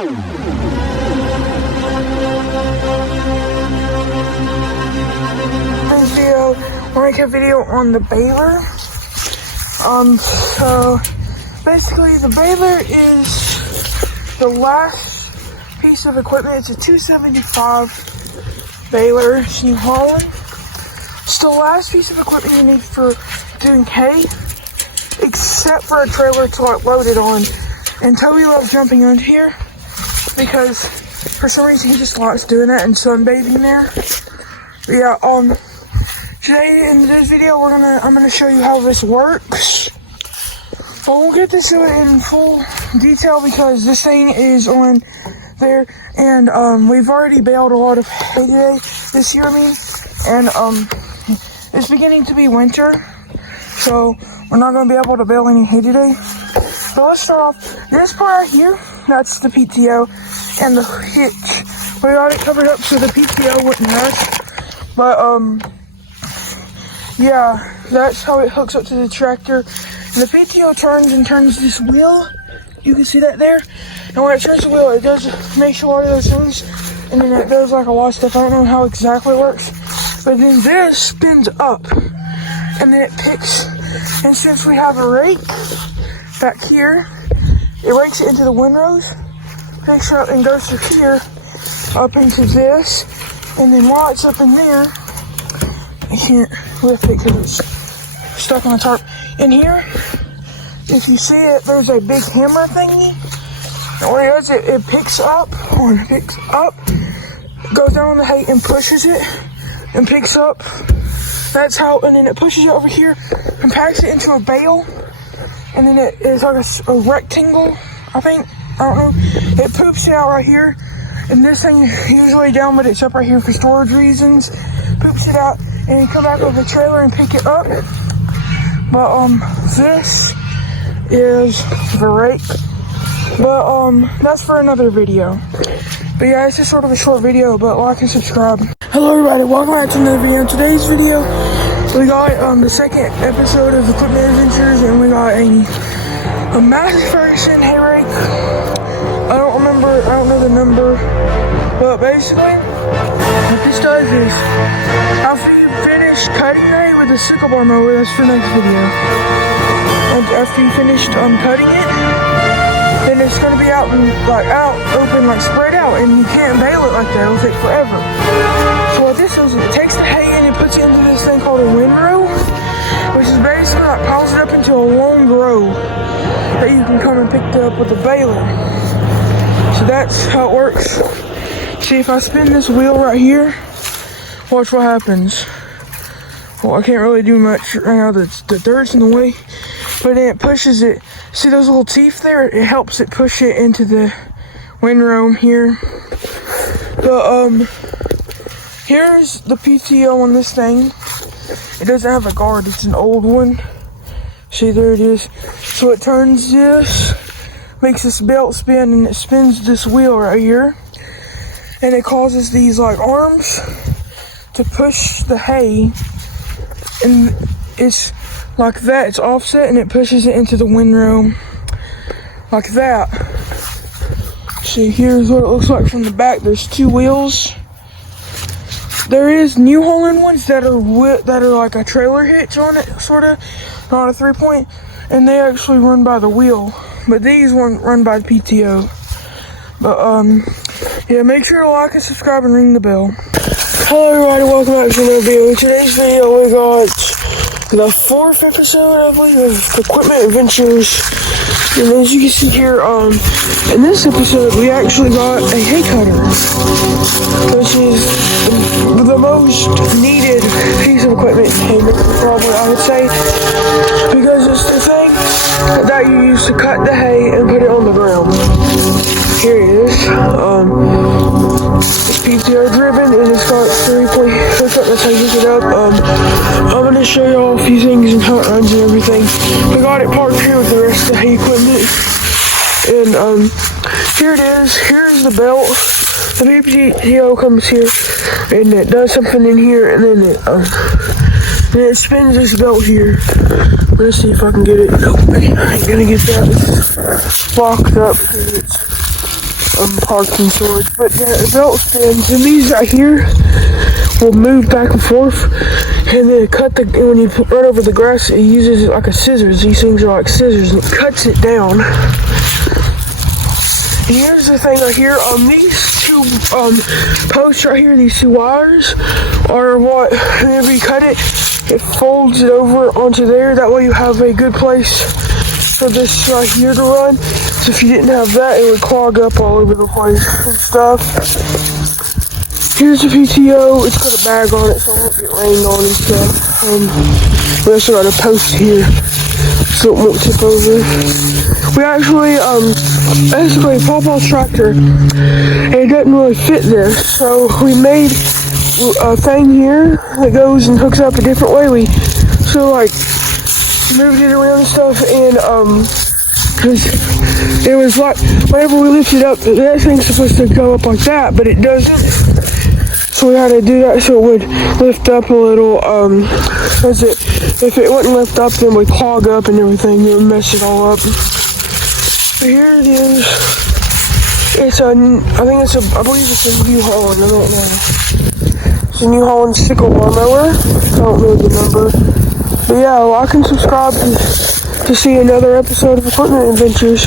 This video, we're making a video on the baler. So basically the baler is the last piece of equipment. It's a 275 baler. It's New Holland. It's the last piece of equipment you need for doing hay, except for a trailer to load it on. And Toby loves jumping on here because for some reason he just likes doing that and sunbathing there. But yeah, today in this video I'm gonna show you how this works. But we'll get this in full detail because this thing is on there, and we've already baled a lot of hay today this year, and it's beginning to be winter, so we're not gonna be able to bale any hay today. So let's start off this part right here. That's the PTO and the hitch. We got it covered up so the PTO wouldn't rust. But yeah, that's how it hooks up to the tractor. And the PTO turns this wheel. You can see that there. And when it turns the wheel, it does make a lot of those things. And then it does like a lot of stuff. I don't know how exactly it works. But then this spins up. And then it picks. And since we have a rake back here, it rakes it into the windrows, picks it up and goes through here, up into this. And then while it's up in there, I can't lift it because it's stuck on the tarp. In here, if you see it, there's a big hammer thingy. And what it does, it picks up, goes down on the hay and pushes it, and picks up. That's how, and then it pushes it over here and packs it into a bale. And then it's like a rectangle, I think. I don't know. It poops it out right here. And this thing usually down, but it's up right here for storage reasons. Poops it out, and you come back with the trailer and pick it up. But this is the rake. But that's for another video. But yeah, it's just sort of a short video, but like and subscribe. Hello everybody, welcome back to another video. In today's video, we got the second episode of Equipment Adventures, and we got a Massey Ferguson hay rake. I don't know the number, but basically what this does is after you finish cutting the hay with a sickle bar mower, that's for next video, and after you finished cutting it, then it's going to be out open, like spread out, and you can't bale it like that. It'll take forever. So what this does, it takes the hay and it puts it into this thing called a windrow, which is basically like piles it up into a long row that you can come and pick up with a baler. So that's how it works. See, if I spin this wheel right here, watch what happens. Well, I can't really do much right now. The dirt's in the way, but then it pushes it. See those little teeth there? It helps it push it into the windrow here. But here's the PTO on this thing. It doesn't have a guard. It's an old one. See, there it is. So it turns this, makes this belt spin, and it spins this wheel right here. And it causes these like arms to push the hay. And it's like that. It's offset, and it pushes it into the windrow like that. See, here's what it looks like from the back. There's two wheels. There is New Holland ones that are like a trailer hitch on it, sort of, not a 3-point, and they actually run by the wheel. But these run by the PTO. But yeah, make sure to like and subscribe and ring the bell. Hello everybody, welcome back to another video. In today's video, we got the 4th episode, I believe, of Equipment Adventures. And as you can see here, in this episode, we actually got a hay cutter, which is the most needed piece of equipment, probably, I would say, because it's the thing that you use to cut the hay and put it on the ground. Here it is. It's PTO driven, and it's got 3-point hookup. That's how you hook it up. I'm gonna show you all a few things and how it runs and everything. We got it parked here with the rest of the hay equipment. And here it is. Here's the belt. The PTO comes here, and it does something in here, and then it spins this belt here. Let's see if I can get it. Nope, I ain't gonna get that. It's locked up. It's parking storage. But the belt spins, and these right here will move back and forth, and then when you run over the grass, it uses it like a scissors. These things are like scissors, and it cuts it down. And here's the thing right here, these two posts right here, these two wires, are what, whenever you cut it, it folds it over onto there. That way you have a good place for this right here to run. So if you didn't have that, it would clog up all over the place and stuff. Here's the PTO. It's got a bag on it, so it won't get rained on and stuff. We also got a post here, so it won't tip over. We actually, basically, Pawpaw's tractor, and it doesn't really fit this, so we made a thing here that goes and hooks up a different way. We moved it around and stuff, and cause it was like whenever we lift it up, that thing's supposed to go up like that, but it doesn't. So we had to do that so it would lift up a little. Cause if it wouldn't lift up, then we'd clog up and everything. It would mess it all up. But here it is. I believe it's a New Holland. I don't know. It's a New Holland sickle lawnmower. I don't know the number. But yeah, like and subscribe to see another episode of Equipment Adventures.